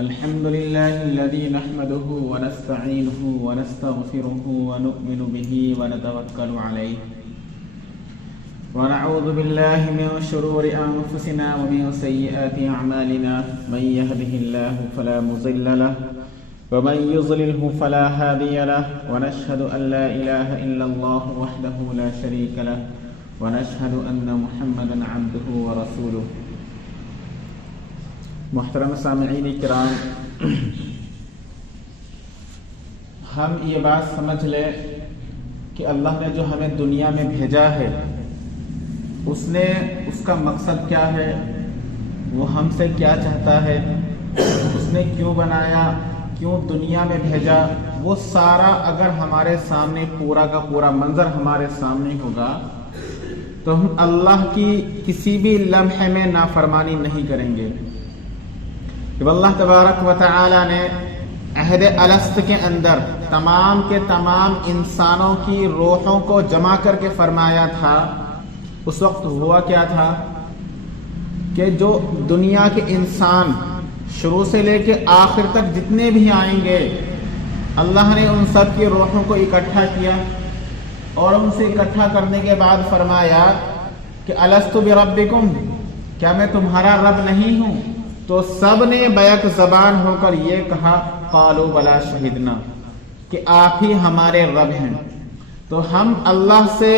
الحمد لله الذي نحمده ونستعينه ونستغفره ونؤمن به ونتوكل عليه ونعوذ بالله من شرور أنفسنا ومن سيئات أعمالنا من يهده الله فلا مضل له ومن يضلله فلا هادي له ونشهد أن لا إله إلا الله وحده لا شريك له ونشهد أن محمدا عبده ورسوله. محترم سامعین کرام، ہم یہ بات سمجھ لیں کہ اللہ نے جو ہمیں دنیا میں بھیجا ہے اس کا مقصد کیا ہے، وہ ہم سے کیا چاہتا ہے، اس نے کیوں بنایا، کیوں دنیا میں بھیجا، وہ سارا اگر ہمارے سامنے پورا کا پورا منظر ہمارے سامنے ہوگا تو ہم اللہ کی کسی بھی لمحے میں نافرمانی نہیں کریں گے. جب اللہ تبارک و تعالی نے عہد الست کے اندر تمام کے تمام انسانوں کی روحوں کو جمع کر کے فرمایا تھا، اس وقت ہوا کیا تھا کہ جو دنیا کے انسان شروع سے لے کے آخر تک جتنے بھی آئیں گے، اللہ نے ان سب کی روحوں کو اکٹھا کیا اور ان سے اکٹھا کرنے کے بعد فرمایا کہ الست بربکم، کیا میں تمہارا رب نہیں ہوں؟ تو سب نے بیک زبان ہو کر یہ کہا قالوا بلا شہدنا، کہ آپ ہی ہمارے رب ہیں. تو ہم اللہ سے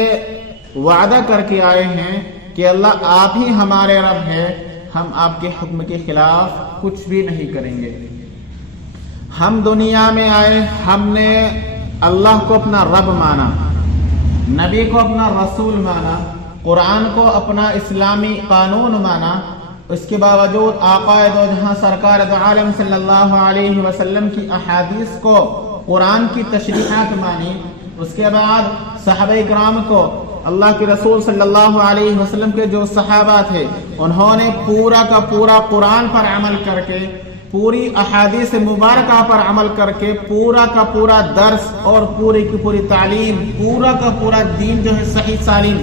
وعدہ کر کے آئے ہیں کہ اللہ آپ ہی ہمارے رب ہیں، ہم آپ کے حکم کے خلاف کچھ بھی نہیں کریں گے. ہم دنیا میں آئے، ہم نے اللہ کو اپنا رب مانا، نبی کو اپنا رسول مانا، قرآن کو اپنا اسلامی قانون مانا. اس کے باوجود آقا دو جہاں سرکار دو عالم صلی اللہ علیہ وسلم کی احادیث کو، قرآن کی تشریحات مانی. اس کے بعد صحابہ کرام کو، اللہ کے رسول صلی اللہ علیہ وسلم کے جو صحابہ تھے، انہوں نے پورا کا پورا قرآن پر عمل کر کے، پوری احادیث مبارکہ پر عمل کر کے، پورا کا پورا درس اور پوری کی پوری تعلیم، پورا کا پورا دین جو ہے صحیح سالم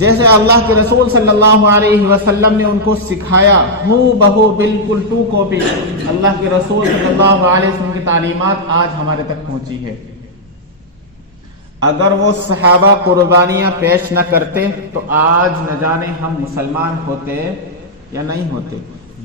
جیسے اللہ کے رسول صلی اللہ علیہ وسلم نے ان کو سکھایا، ہو بہو بالکل ٹو کاپی اللہ کے رسول صلی اللہ علیہ وسلم کی تعلیمات آج ہمارے تک پہنچی ہے. اگر وہ صحابہ قربانیاں پیش نہ کرتے تو آج نہ جانے ہم مسلمان ہوتے یا نہیں ہوتے،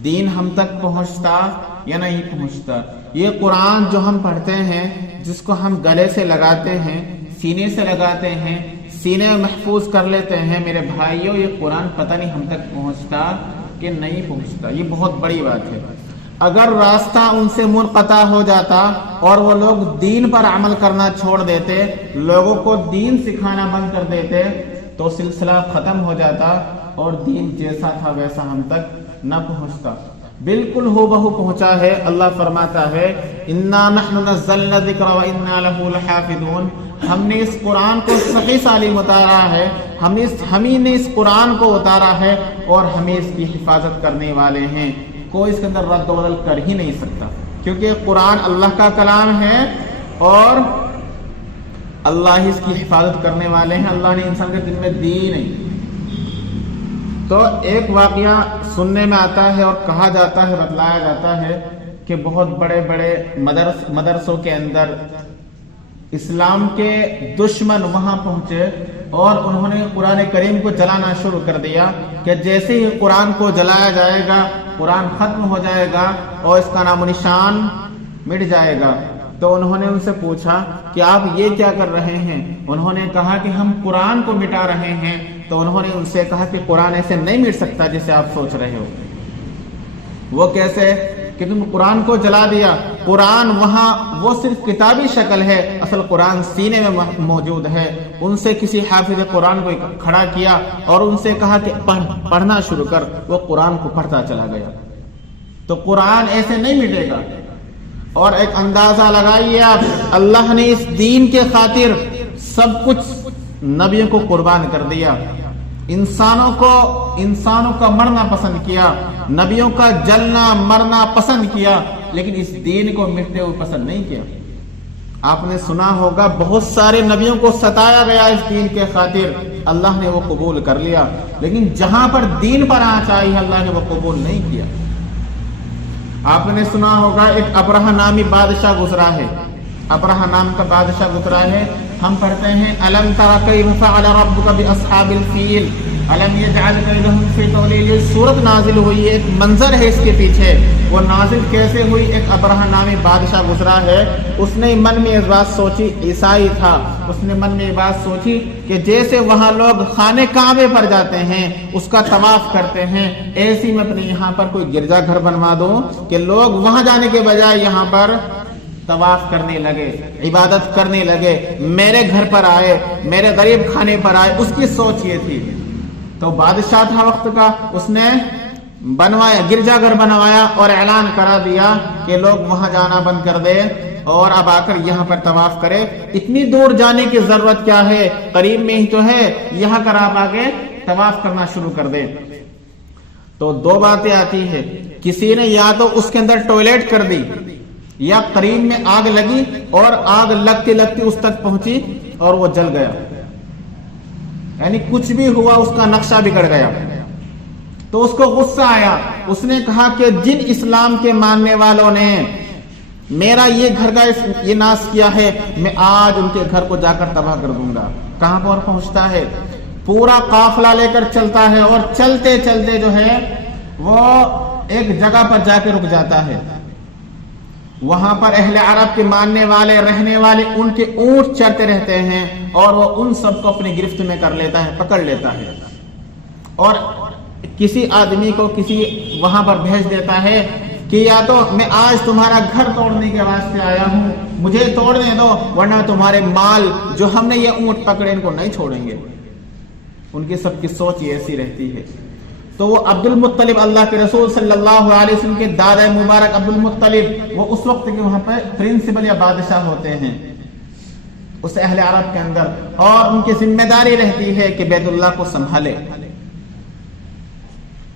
دین ہم تک پہنچتا یا نہیں پہنچتا. یہ قرآن جو ہم پڑھتے ہیں، جس کو ہم گلے سے لگاتے ہیں، سینے سے لگاتے ہیں، سینے میں محفوظ کر لیتے ہیں، میرے بھائیوں یہ قرآن پتہ نہیں ہم تک پہنچتا کہ نہیں پہنچتا. یہ بہت بڑی بات ہے. اگر راستہ ان سے منقطع ہو جاتا اور وہ لوگ دین پر عمل کرنا چھوڑ دیتے، لوگوں کو دین سکھانا بند کر دیتے، تو سلسلہ ختم ہو جاتا اور دین جیسا تھا ویسا ہم تک نہ پہنچتا. بالکل ہو بہو پہنچا ہے. اللہ فرماتا ہے انا نحن نزلنا الذکر وانا له لحافظون، ہم نے اس قرآن کو صحیح سالم اتارا ہے، ہم ہی نے اس قرآن کو اتارا ہے اور ہمیں اس کی حفاظت کرنے والے ہیں. کوئی اس کے اندر رد و بدل کر ہی نہیں سکتا، کیونکہ قرآن اللہ کا کلام ہے اور اللہ ہی اس کی حفاظت کرنے والے ہیں. اللہ نے انسان کے دل میں دی نہیں. تو ایک واقعہ سننے میں آتا ہے اور کہا جاتا ہے، بتلایا جاتا ہے کہ بہت بڑے بڑے مدرسوں کے اندر اسلام کے دشمن وہاں پہنچے اور انہوں نے قرآن کریم کو جلانا شروع کر دیا کہ جیسے ہی قرآن کو جلایا جائے گا قرآن ختم ہو جائے گا اور اس کا نام و نشان مٹ جائے گا. تو انہوں نے ان سے پوچھا کہ آپ یہ کیا کر رہے ہیں؟ انہوں نے کہا کہ ہم قرآن کو مٹا رہے ہیں. تو انہوں نے ان سے کہا کہ قرآن ایسے نہیں مٹ سکتا جیسے آپ سوچ رہے ہو. وہ کیسے کہ تم قرآن کو جلا دیا؟ قرآن وہاں وہ صرف کتابی شکل ہے، اصل قرآن سینے میں موجود ہے. ان سے کسی حافظ قرآن کو کھڑا کیا اور ان سے کہا کہ پڑھنا شروع کر. وہ قرآن کو پڑھتا چلا گیا. تو قرآن ایسے نہیں مٹے گا. اور ایک اندازہ لگائیے آپ، اللہ نے اس دین کے خاطر سب کچھ نبیوں کو قربان کر دیا، انسانوں کا مرنا پسند کیا، نبیوں کا جلنا مرنا پسند کیا، لیکن اس دین کو مٹتے ہوئے پسند نہیں کیا. آپ نے سنا ہوگا بہت سارے نبیوں کو ستایا گیا اس دین کے خاطر، اللہ نے وہ قبول کر لیا، لیکن جہاں پر دین پر آنچ آئی ہے اللہ نے وہ قبول نہیں کیا. آپ نے سنا ہوگا ایک ابرہہ نامی بادشاہ گزرا ہے، ابرہہ نام کا بادشاہ گزرا ہے. ہم پڑھتے ہیں الم تر کیف فعل ربک باصحاب الفیل الم یجعل کیدہم فی تضلیل. یہ سورت نازل ہوئی ہے، ایک منظر ہے اس کے پیچھے. وہ نازل کیسے ہوئی؟ ایک ابرہہ نامی بادشاہ گزرا ہے، اس نے من میں اس بات سوچی، عیسائی تھا، اس نے من میں یہ بات سوچی کہ جیسے وہاں لوگ خانے کعبے پر جاتے ہیں، اس کا طواف کرتے ہیں، ایسی میں اپنے یہاں پر کوئی گرجا گھر بنوا دوں کہ لوگ وہاں جانے کے بجائے یہاں پر طواف کرنے لگے، عبادت کرنے لگے، میرے گھر پر آئے، میرے غریب خانے پر آئے. اس کی سوچ یہ تھی. تو بادشاہ تھا وقت کا، اس نے بنوایا، گرجا گھر بنوایا اور اعلان کرا دیا کہ لوگ وہاں جانا بند کر دے اور اب آ کر یہاں پر طواف کرے. اتنی دور جانے کی ضرورت کیا ہے، قریب میں ہی تو ہے، یہاں کر آپ آگے طواف کرنا شروع کر دے. تو دو باتیں آتی ہے، کسی نے یا تو اس کے اندر ٹوائلٹ کر دی یا قریب میں آگ لگی اور آگ لگتی لگتی اس تک پہنچی اور وہ جل گیا، یعنی کچھ بھی ہوا، اس کا نقشہ بگڑ گیا. تو اس کو غصہ آیا، اس نے کہا کہ جن اسلام کے ماننے والوں نے میرا یہ گھر کا یہ ناش کیا ہے، میں آج ان کے گھر کو جا کر تباہ کر دوں گا. کہاں پر پہنچتا ہے؟ پورا قافلہ لے کر چلتا ہے اور چلتے چلتے جو ہے وہ ایک جگہ پر جا کے رک جاتا ہے. وہاں پر اہل عرب کے ماننے والے رہنے والے ان کے اونٹ چرتے رہتے ہیں اور وہ ان سب کو اپنی گرفت میں کر لیتا ہے، پکڑ لیتا ہے اور کسی آدمی کو کسی وہاں پر بھیج دیتا ہے کہ یا تو میں آج تمہارا گھر توڑنے کے واسطے آیا ہوں، مجھے توڑنے دو، ورنہ تمہارے مال جو ہم نے یہ اونٹ پکڑے ان کو نہیں چھوڑیں گے. ان کی سب کی سوچ ایسی رہتی ہے. تو وہ عبد المطلب، اللہ کے رسول صلی اللہ علیہ وسلم کے دادا مبارک عبد المطلب، وہ اس وقت کے وہاں پہ پرنسپل یا بادشاہ ہوتے ہیں اس اہل عرب کے اندر، اور ان کی ذمہ داری رہتی ہے کہ بیت اللہ کو سنبھالے.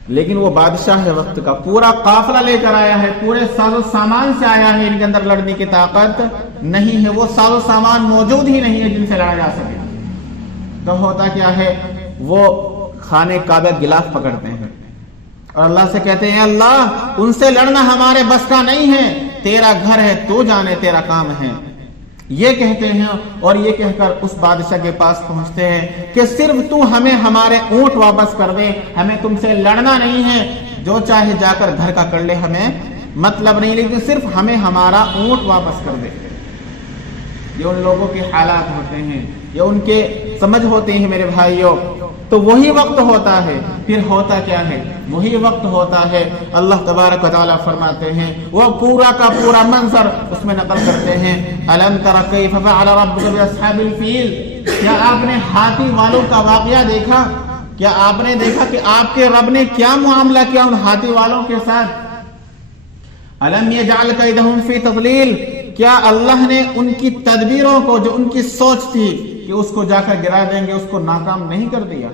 لیکن وہ بادشاہ ہے وقت کا، پورا قافلہ لے کر آیا ہے، پورے ساز و سامان سے آیا ہے، ان کے اندر لڑنے کی طاقت نہیں ہے، وہ ساز و سامان موجود ہی نہیں ہے جن سے لڑا جا سکے. تو ہوتا کیا ہے، وہ خانے کعبہ غلاف پکڑتے ہیں اور اللہ سے کہتے ہیں اللہ ان سے لڑنا ہمارے بس کا نہیں ہے، تیرا گھر ہے، تو جانے تیرا کام ہے. یہ کہتے ہیں اور یہ کہہ کر اس بادشاہ کے پاس پہنچتے ہیں کہ صرف تو ہمیں ہمارے اونٹ واپس کر دے، ہمیں تم سے لڑنا نہیں ہے، جو چاہے جا کر گھر کا کر لے، ہمیں مطلب نہیں، لیکن صرف ہمیں ہمارا اونٹ واپس کر دے. یہ ان لوگوں کے حالات ہوتے ہیں، یہ ان کے سمجھ ہوتے ہیں میرے بھائیوں. تو وہی وقت ہوتا ہے، پھر ہوتا کیا ہے، وہی وقت ہوتا ہے. اللہ تبارک و تعالیٰ فرماتے ہیں، وہ پورا کا پورا منظر اس میں نقل کرتے ہیں. الم تر کیف فعل ربک باصحاب الفیل. کیا آپ نے ہاتھی والوں کا واقعہ دیکھا؟ کیا آپ نے دیکھا کہ آپ کے رب نے کیا معاملہ کیا ان ہاتھی والوں کے ساتھ؟ الم یجعل کیدہم فی تضلیل. کیا اللہ نے ان کی تدبیروں کو، جو ان کی سوچ تھی کہ اس کو جا کر گرا دیں گے، اس کو ناکام نہیں کر دیا؟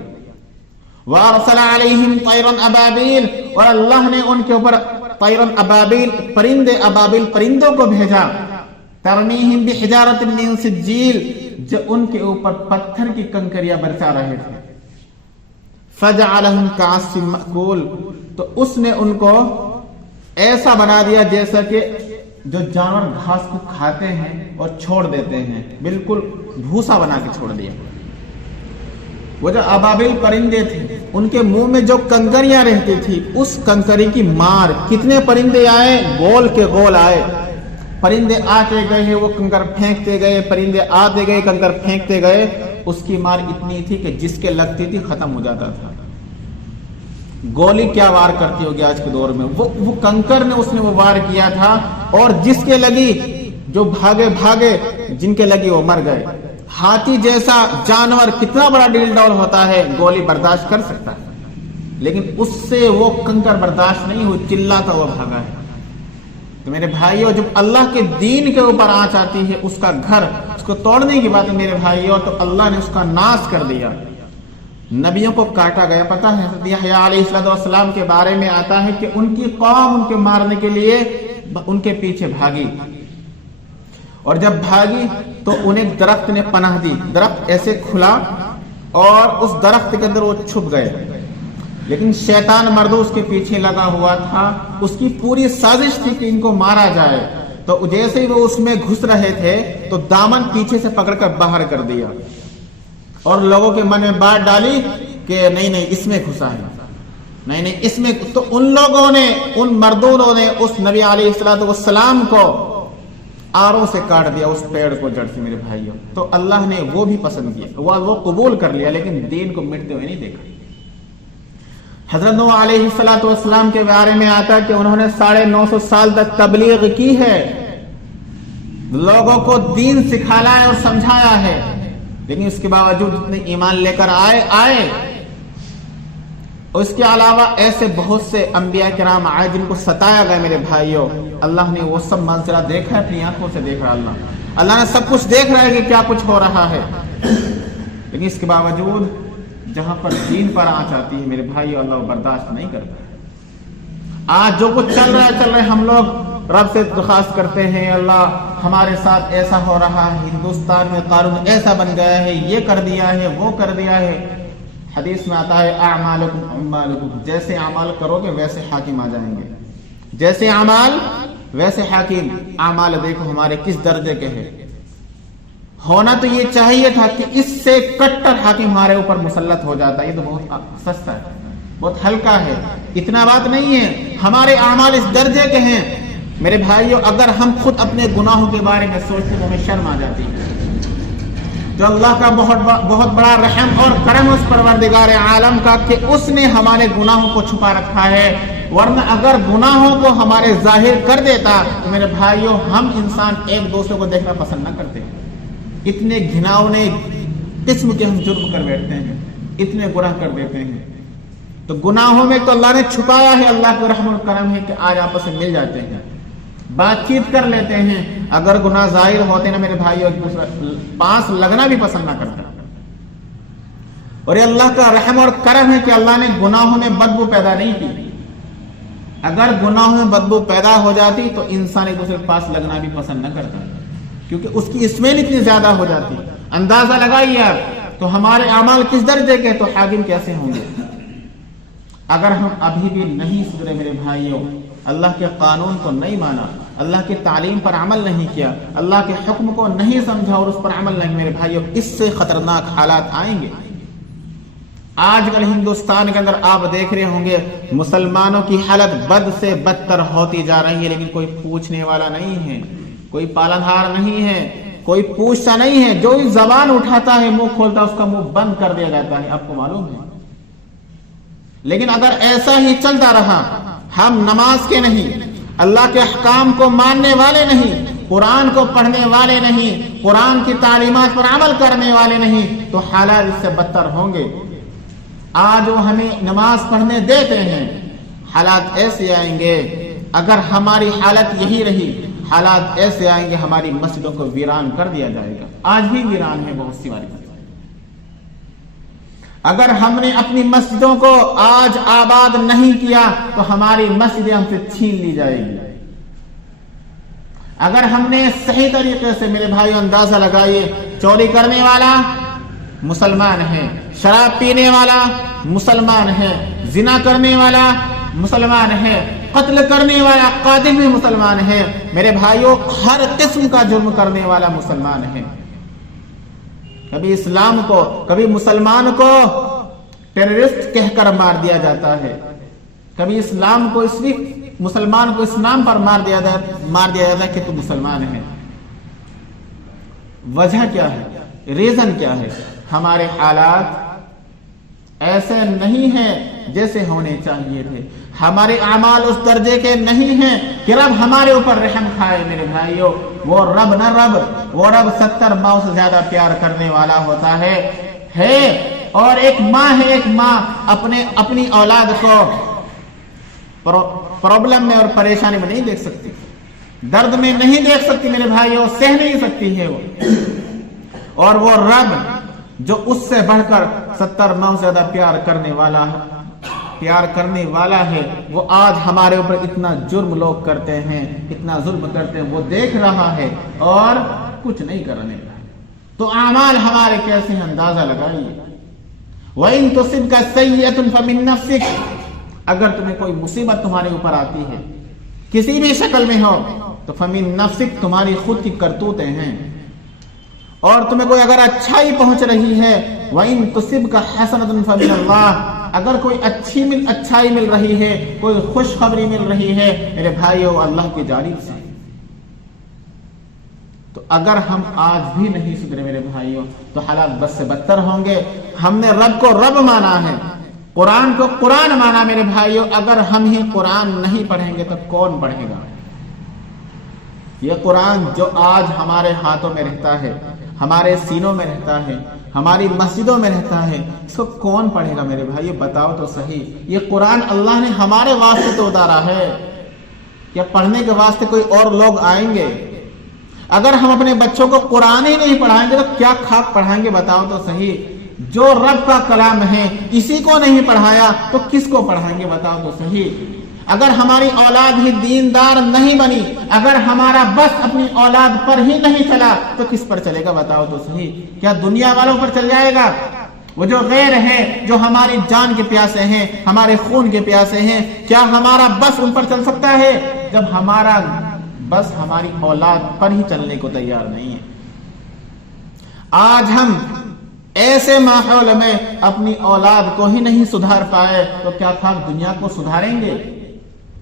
وارسل علیہم طیرا ابابیل. اور اللہ نے ان کے اوپر طیرا ابابیل، پرندے ابابیل، پرندوں کو بھیجا. ترمیہم بحجارۃ من سجیل. جو ان کے اوپر پتھر کی کنکریاں برسا رہے تھے. فجعلہم کعصف مأکول. تو اس نے ان کو ایسا بنا دیا جیسا کہ جو جانور گھاس کو کھاتے ہیں اور چھوڑ دیتے ہیں، بالکل بھوسا بنا کے چھوڑ دیا. وہ جو ابابیل پرندے تھے ان کے منہ میں جو کنکریاں رہتی تھی، اس کنکری کی مار، کتنے پرندے آئے، گول کے گول آئے، پرندے آتے گئے، وہ کنکر پھینکتے گئے، پرندے آتے گئے، کنکر پھینکتے گئے. اس کی مار اتنی تھی کہ جس کے لگتی تھی ختم ہو جاتا تھا. گولی کیا وار کرتی ہوگی آج کے دور میں، وہ کنکر نے اس نے وہ وار کیا تھا، اور جس کے لگی، جو بھاگے بھاگے، جن کے لگی وہ مر گئے. ہاتھی جیسا جانور کتنا بڑا ڈیل ڈول ہوتا ہے، گولی برداشت کر سکتا ہے، لیکن اس سے وہ کنکر برداشت نہیں ہوئی، چلاتا ہوا بھاگا ہے. تو میرے بھائیوں، جب اللہ کے دین کے اوپر آنچ آتی ہے، اس کا گھر، اس کو توڑنے کی بات ہے میرے بھائیوں، تو اللہ نے اس کا ناش کر دیا. نبیوں کو کاٹا گیا. پتہ ہے حضرت یحییٰ علیہ السلام کے بارے میں آتا ہے کہ ان کی قوم ان کے مارنے کے لیے ان کے پیچھے بھاگی، اور جب بھاگی تو انہیں درخت نے پناہ دی. درخت ایسے کھلا اور اس درخت کے اندر وہ چھپ گئے. لیکن شیطان مردوں اس کے پیچھے لگا ہوا تھا، اس کی پوری سازش تھی کہ ان کو مارا جائے. تو جیسے ہی وہ اس میں گھس رہے تھے تو دامن پیچھے سے پکڑ کر باہر کر دیا اور لوگوں کے من میں بات ڈالی کہ نہیں اس میں گھسا ہے، نہیں اس میں. تو ان لوگوں نے، ان مردوں نے اس نبی علیہ الصلوۃ والسلام کو آروں سے کاٹ دیا، اس پیڑ کو جڑ سے میرے بھائیوں. تو اللہ نے وہ بھی پسند کیا، وہ قبول کر لیا، لیکن دین کو مٹتے ہوئے نہیں دیکھا. حضرت نوح علیہ الصلوۃ والسلام کے بارے میں آتا کہ انہوں نے 950 سال تک تبلیغ کی ہے، لوگوں کو دین سکھایا اور سمجھایا ہے، لیکن اس کے باوجود اتنے ایمان لے کر آئے. اور اس کے علاوہ ایسے بہت سے انبیاء کرام آئے جن کو ستایا گیا میرے بھائیوں. اللہ نے وہ سب منظرہ دیکھا ہے، اپنی آنکھوں سے دیکھ رہا. اللہ نے سب کچھ دیکھ رہا ہے کہ کیا کچھ ہو رہا ہے، لیکن اس کے باوجود جہاں پر دین پر آنچ آتی ہے میرے بھائیوں، اللہ برداشت نہیں کرتا. آج جو کچھ چل رہا ہے ہم لوگ رب سے درخواست کرتے ہیں، اللہ ہمارے ساتھ ایسا ہو رہا ہے، ہندوستان میں قانون ایسا بن گیا ہے، یہ کر دیا ہے، وہ کر دیا ہے. حدیث میں آتا ہے اعمالکم اعمالکم، جیسے اعمال کرو گے ویسے حاکم آ جائیں گے، جیسے اعمال ویسے حاکم. اعمال دیکھو ہمارے کس درجے کے ہیں. ہونا تو یہ چاہیے تھا کہ اس سے کٹر حاکم ہمارے اوپر مسلط ہو جاتا. یہ تو بہت سستا ہے، بہت ہلکا ہے، اتنا بات نہیں ہے. ہمارے اعمال اس درجے کے ہیں میرے بھائیوں، اگر ہم خود اپنے گناہوں کے بارے میں سوچتے تو ہمیں شرم آ جاتی ہے. جو اللہ کا بہت بڑا رحم اور کرم اس پروردگار عالم کا کہ اس نے ہمارے گناہوں کو چھپا رکھا ہے. ورنہ اگر گناہوں کو ہمارے ظاہر کر دیتا تو میرے بھائیوں ہم انسان ایک دوسرے کو دیکھنا پسند نہ کرتے. اتنے گھناؤنے قسم کے ہم جرم کر بیٹھتے ہیں، اتنے گناہ کر دیتے ہیں. تو گناہوں میں تو اللہ نے چھپایا ہے، اللہ کا رحم اور کرم ہے کہ آج آپس میں مل جاتے ہیں، بات چیت کر لیتے ہیں. اگر گناہ ظاہر ہوتے نا میرے بھائیوں پاس لگنا بھی پسند نہ کرتا. اور یہ اللہ کا رحم اور کرم ہے کہ اللہ نے گناہوں میں بدبو پیدا نہیں کی. اگر گناہوں میں بدبو پیدا ہو جاتی تو انسان ایک دوسرے کے پاس لگنا بھی پسند نہ کرتا، کیونکہ اس کی اسمیل اتنی زیادہ ہو جاتی. اندازہ لگائیے آپ تو ہمارے اعمال کس درجے کے، تو حاکم کیسے ہوں گے. اگر ہم ابھی بھی نہیں سدھرے میرے بھائیوں، اللہ کے قانون کو نہیں مانا، اللہ کی تعلیم پر عمل نہیں کیا، اللہ کے حکم کو نہیں سمجھا اور اس پر عمل نہیں میرے بھائیوں، اس سے خطرناک حالات آئیں گے. آج کل ہندوستان کے اندر آپ دیکھ رہے ہوں گے مسلمانوں کی حالت بد سے بدتر ہوتی جا رہی ہے، لیکن کوئی پوچھنے والا نہیں ہے، کوئی پالنہار نہیں ہے، کوئی پوچھتا نہیں ہے. جو زبان اٹھاتا ہے منہ کھولتا ہے اس کا منہ بند کر دیا جاتا ہے، آپ کو معلوم ہے. لیکن اگر ایسا ہی چلتا رہا، ہم نماز کے نہیں، اللہ کے احکام کو ماننے والے نہیں، قرآن کو پڑھنے والے نہیں، قرآن کی تعلیمات پر عمل کرنے والے نہیں، تو حالات اس سے بدتر ہوں گے. آج وہ ہمیں نماز پڑھنے دیتے ہیں، حالات ایسے آئیں گے. اگر ہماری حالت یہی رہی، حالات ایسے آئیں گے ہماری مسجدوں کو ویران کر دیا جائے گا. آج بھی ویران ہے بہت سی باری. اگر ہم نے اپنی مسجدوں کو آج آباد نہیں کیا تو ہماری مسجدیں ہم سے چھین لی جائے گی. اگر ہم نے صحیح طریقے سے میرے بھائیو اندازہ لگائیے، چوری کرنے والا مسلمان ہے، شراب پینے والا مسلمان ہے، زنا کرنے والا مسلمان ہے، قتل کرنے والا قاتل بھی مسلمان ہے میرے بھائیو، ہر قسم کا جرم کرنے والا مسلمان ہے. کبھی اسلام کو، کبھی مسلمان کو ٹیررسٹ کہہ کر مار دیا جاتا ہے، کبھی اسلام کو اس لیے مسلمان کو اسلام پر مار دیا جاتا ہے کہ تو مسلمان ہے. وجہ کیا ہے؟ ریزن کیا ہے؟ ہمارے حالات ایسے نہیں ہیں جیسے ہونے چاہیے تھے. ہمارے اعمال اس درجے کے نہیں ہیں کہ رب ہمارے اوپر رحم کھائے میرے بھائیوں. وہ رب نہ رب، وہ رب 70 ماؤں سے زیادہ پیار کرنے والا ہوتا ہے. اور ایک ماں ہے، ایک ماں اپنی اولاد کو پرابلم میں اور پریشانی میں نہیں دیکھ سکتی، درد میں نہیں دیکھ سکتی میرے بھائیوں، سہ نہیں سکتی ہے وہ. اور وہ رب جو اس سے بڑھ کر 70 ماؤں سے زیادہ پیار کرنے والا ہے، وہ آج ہمارے اوپر اتنا جرم لوگ کرتے ہیں، اتنا ظلم کرتے ہیں، وہ دیکھ رہا ہے اور کچھ نہیں کرنے کا. تو اعمال ہمارے کیسے ہیں اندازہ لگائیے. وَإِن تُصِبْكَ سَيِّئَةٌ فَمِن نَفْسِكَ، اگر تمہیں کوئی مصیبت تمہارے اوپر آتی ہے کسی بھی شکل میں ہو تو فَمِن نَفْسِكَ، تمہاری خود کی کرتوتیں ہیں. اور تمہیں کوئی اگر اچھائی پہنچ رہی ہے وَإِن تُصِبْكَ حَسَنَةٌ فَمِنَ اللَّهِ، اگر کوئی اچھائی مل رہی ہے، کوئی خوشخبری مل رہی ہے میرے بھائیو اللہ کی جانب سے. تو اگر ہم آج بھی نہیں سدھرے میرے بھائیوں تو حالات بد سے بدتر ہوں گے. ہم نے رب کو رب مانا ہے، قرآن کو قرآن مانا میرے بھائیوں. اگر ہم ہی قرآن نہیں پڑھیں گے تو کون پڑھے گا؟ یہ قرآن جو آج ہمارے ہاتھوں میں رہتا ہے، ہمارے سینوں میں رہتا ہے، ہماری مسجدوں میں رہتا ہے، اس کو کون پڑھے گا میرے بھائیوں؟ بتاؤ تو صحیح. یہ قرآن اللہ نے ہمارے واسطے تو اتارا ہے، یا پڑھنے کے واسطے کوئی اور لوگ آئیں گے؟ اگر ہم اپنے بچوں کو قرآن ہی نہیں پڑھائیں گے تو کیا کھاک پڑھائیں گے؟ بتاؤ تو صحیح. جو رب کا کلام ہے اسی کو نہیں پڑھایا تو کس کو پڑھائیں گے؟ بتاؤ تو صحیح. اگر ہماری اولاد ہی دیندار نہیں بنی، اگر ہمارا بس اپنی اولاد پر ہی نہیں چلا تو کس پر چلے گا؟ بتاؤ تو صحیح. کیا دنیا والوں پر چل جائے گا؟ وہ جو غیر ہے، جو ہماری جان کے پیاسے ہیں، ہمارے خون کے پیاسے ہیں، کیا ہمارا بس ان پر چل سکتا ہے؟ جب ہمارا بس ہماری اولاد پر ہی چلنے کو تیار نہیں ہے. آج ہم ایسے ماحول میں اپنی اولاد کو ہی نہیں سدھار پائے تو کیا خاک دنیا کو سدھاریں گے؟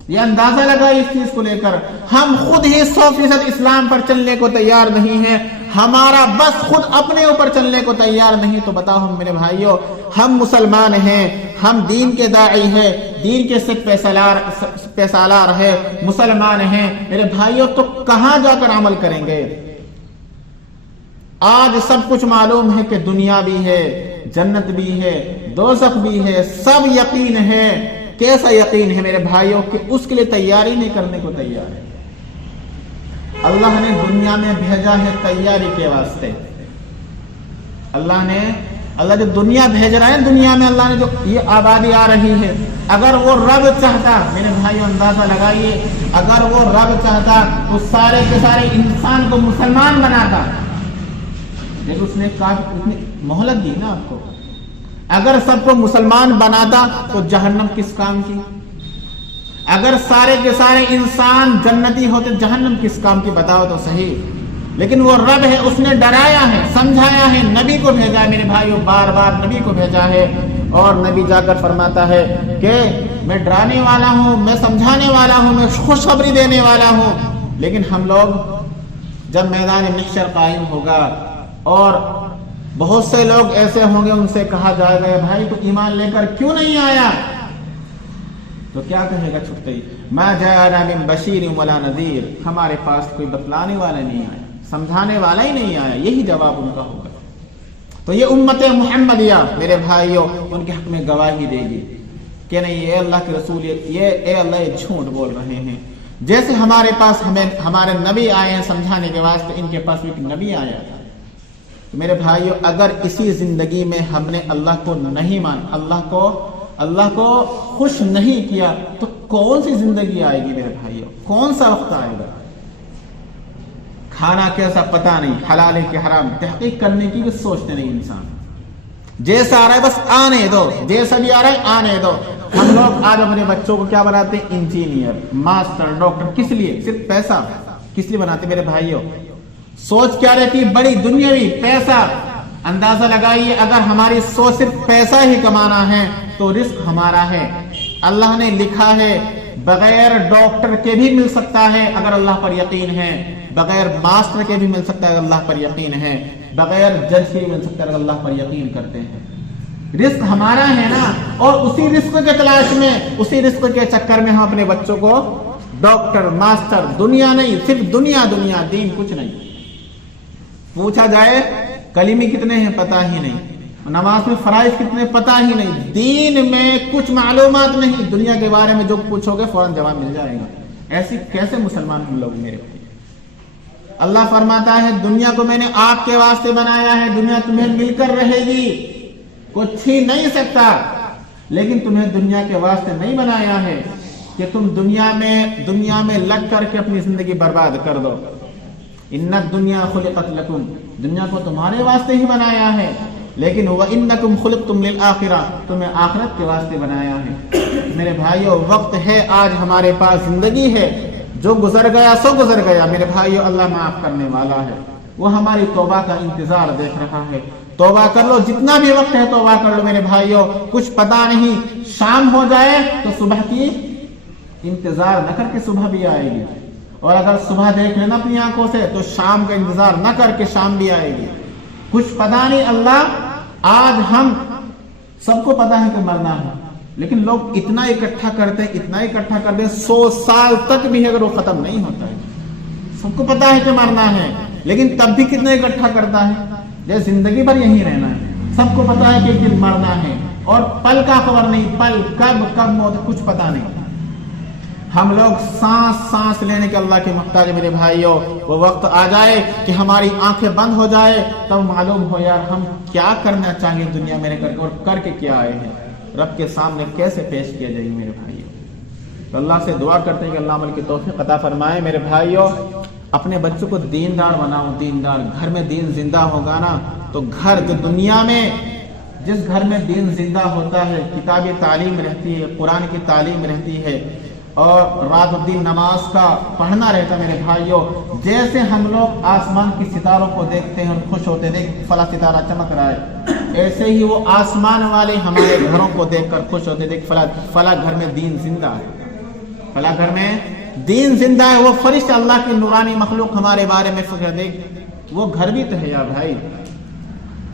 یہ اندازہ لگا اس چیز کو لے کر. ہم خود ہی 100% اسلام پر چلنے کو تیار نہیں ہیں، ہمارا بس خود اپنے اوپر چلنے کو تیار نہیں. تو بتاؤ ہم میرے بھائیوں، ہم مسلمان ہیں، ہم دین کے داعی ہیں، دین کے سچ پہ سالار ہے، مسلمان ہیں میرے بھائیوں، تو کہاں جا کر عمل کریں گے؟ آج سب کچھ معلوم ہے کہ دنیا بھی ہے، جنت بھی ہے، دوزخ بھی ہے، سب یقین ہے. کیسا یقین ہے میرے بھائیوں کہ اس کے لیے تیاری نہیں کرنے کو تیار ہے؟ اللہ نے دنیا میں بھیجا ہے تیاری کے واسطے. اللہ جو دنیا بھیج رہا ہے، دنیا میں اللہ نے جو یہ آبادی آ رہی ہے، اگر وہ رب چاہتا میرے بھائیوں اندازہ لگائیے، اگر وہ رب چاہتا تو سارے کے سارے انسان کو مسلمان بناتا. لیکن اس نے مہلت دی نا آپ کو. اگر سب کو مسلمان بناتا تو جہنم کس کام کی؟ اگر سارے کے سارے انسان جنتی ہوتے جہنم کس کام کی؟ بتاؤ تو صحیح. لیکن وہ رب ہے، اس نے ڈرایا ہے، سمجھایا ہے، نبی کو بھیجا ہے میرے بھائیوں، بار بار نبی کو بھیجا ہے. اور نبی جا کر فرماتا ہے کہ میں ڈرانے والا ہوں، میں سمجھانے والا ہوں، میں خوشخبری دینے والا ہوں. لیکن ہم لوگ جب میدان محشر قائم ہوگا اور بہت سے لوگ ایسے ہوں گے، ان سے کہا جائے گا بھائی تو ایمان لے کر کیوں نہیں آیا؟ تو کیا کہے گا چھٹتے ہی؟ ما جاءنا من بشیر ولا نذیر، ہمارے پاس کوئی بتلانے والا نہیں آیا، سمجھانے والا ہی نہیں آیا. یہی جواب ان کا ہوگا. تو یہ امت محمدیہ میرے بھائیوں ان کے حق میں گواہی دے گی کہ نہیں، یہ اللہ کے رسول، اے اللہ یہ جھوٹ بول رہے ہیں. جیسے ہمارے پاس ہمارے نبی آئے ہیں سمجھانے کے واسطے، ان کے پاس ایک نبی آیا تھا. میرے بھائیوں اگر اسی زندگی میں ہم نے اللہ کو نہیں مانا، اللہ کو خوش نہیں کیا تو کون سی زندگی آئے گی میرے بھائیوں؟ کون سا وقت آئے گا؟ کھانا کیسا پتہ نہیں، حلال ہے کہ حرام، تحقیق کرنے کی بھی سوچتے نہیں انسان. جیسا آ رہا ہے بس آنے دو، جیسا بھی آ رہا ہے آنے دو. ہم لوگ آج اپنے بچوں کو کیا بناتے ہیں؟ Engineer, master, doctor. کس لیے؟ صرف پیسہ. کس لیے بناتے میرے بھائیوں؟ سوچ کیا رہتی؟ بڑی دنیاوی، پیسہ. اندازہ لگائیے اگر ہماری سوچ صرف پیسہ ہی کمانا ہے تو رزق ہمارا ہے. اللہ نے لکھا ہے بغیر ڈاکٹر کے بھی مل سکتا ہے اگر اللہ پر یقین ہے، بغیر ماسٹر کے بھی مل سکتا ہے اگر اللہ پر یقین ہے، بغیر جج کے بھی مل سکتا ہے اگر اللہ پر یقین کرتے ہیں. رزق ہمارا ہے نا. اور اسی رزق کے تلاش میں، اسی رزق کے چکر میں ہم اپنے بچوں کو ڈاکٹر، ماسٹر، دنیا نہیں، صرف دنیا، دین کچھ نہیں. پوچھا جائے کلمے کتنے ہیں پتہ ہی نہیں، نماز میں فرائض کتنے پتہ ہی نہیں، دین میں کچھ معلومات نہیں. دنیا کے بارے میں جو پوچھو گے فوراً جواب مل جائے گا. ایسی کیسے مسلمان ہم لوگ میرے؟ اللہ فرماتا ہے دنیا کو میں نے آپ کے واسطے بنایا ہے، دنیا تمہیں مل کر رہے گی، کوئی چھین نہیں سکتا. لیکن تمہیں دنیا کے واسطے نہیں بنایا ہے کہ تم دنیا میں لگ کر کے اپنی زندگی برباد کر دو. ان الدنیا خلقت لکم، دنیا کو تمہارے واسطے ہی بنایا ہے. لیکن وَإِنَّكُمْ خُلِقْتُمْ لِلْآخِرَةِ تمہیں آخرت کے واسطے بنایا ہے۔ میرے بھائیو وقت ہے، آج ہمارے پاس زندگی ہے، جو گزر گیا سو گزر گیا میرے بھائیو، اللہ معاف کرنے والا ہے، وہ ہماری توبہ کا انتظار دیکھ رہا ہے۔ توبہ کر لو، جتنا بھی وقت ہے توبہ کر لو میرے بھائیو، کچھ پتا نہیں شام ہو جائے تو صبح کی انتظار نہ کر کے صبح بھی آئے گی، اور اگر صبح دیکھ لینا اپنی آنکھوں سے تو شام کا انتظار نہ کر کے شام بھی آئے گی۔ کچھ پتا نہیں اللہ، آج ہم سب کو پتا ہے کہ مرنا ہے، لیکن لوگ اتنا اکٹھا کرتے ہیں، اتنا اکٹھا کرتے ہیں، 100 سال تک بھی اگر وہ ختم نہیں ہوتا ہے۔ سب کو پتا ہے کہ مرنا ہے، لیکن تب بھی کتنا اکٹھا کرتا ہے، جیسے زندگی بھر یہی رہنا ہے۔ سب کو پتا ہے کہ ایک دن مرنا ہے، اور پل کا خبر نہیں، پل کب موت کچھ پتا نہیں۔ ہم لوگ سانس لینے کے اللہ کے محتاج ہے میرے بھائیوں۔ وہ وقت آ جائے کہ ہماری آنکھیں بند ہو جائے، تب معلوم ہو یار ہم کیا کرنا چاہیے دنیا میں رہ کر کے، اور کر کے کیا آئے ہیں، رب کے سامنے کیسے پیش کیا جائے میرے بھائیوں۔ تو اللہ سے دعا کرتے ہیں کہ اللہ عمل کی توفیق عطا فرمائے۔ میرے بھائیوں، اپنے بچوں کو دیندار بناؤ، دیندار۔ گھر میں دین زندہ ہوگا نا تو گھر جو دنیا میں، جس گھر میں دین زندہ ہوتا ہے، کتاب تعلیم رہتی ہے، قرآن کی تعلیم رہتی ہے، اور رات و دن نماز کا پڑھنا رہتا ہے میرے بھائیوں، جیسے ہم لوگ آسمان کی ستاروں کو دیکھتے ہیں اور خوش ہوتے ہیں، دیکھ فلاں ستارہ چمک رہا ہے، ایسے ہی وہ آسمان والے ہمارے گھروں کو دیکھ کر خوش ہوتے ہیں، دیکھ فلاں گھر میں دین زندہ ہے، فلاں گھر میں دین زندہ ہے۔ وہ فرشتہ اللہ کی نورانی مخلوق ہمارے بارے میں فکر دیکھ، وہ گھر بھی تو ہے یا بھائی،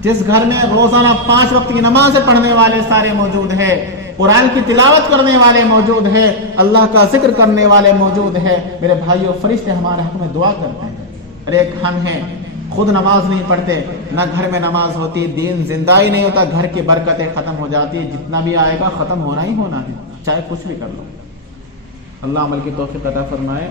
جس گھر میں روزانہ 5 وقت کی نماز پڑھنے والے سارے موجود ہیں، قرآن کی تلاوت کرنے والے موجود ہیں، اللہ کا ذکر کرنے والے موجود ہیں، میرے بھائیوں فرشتے ہمارے حق میں دعا کرتے ہیں۔ اور ایک ہم ہیں خود نماز نہیں پڑھتے، نہ گھر میں نماز ہوتی، دین زندہ ہی نہیں ہوتا، گھر کی برکتیں ختم ہو جاتی ہے، جتنا بھی آئے گا ختم ہونا ہی ہونا ہے، چاہے کچھ بھی کر لو۔ اللہ عمل کی توفیق عطا فرمائے۔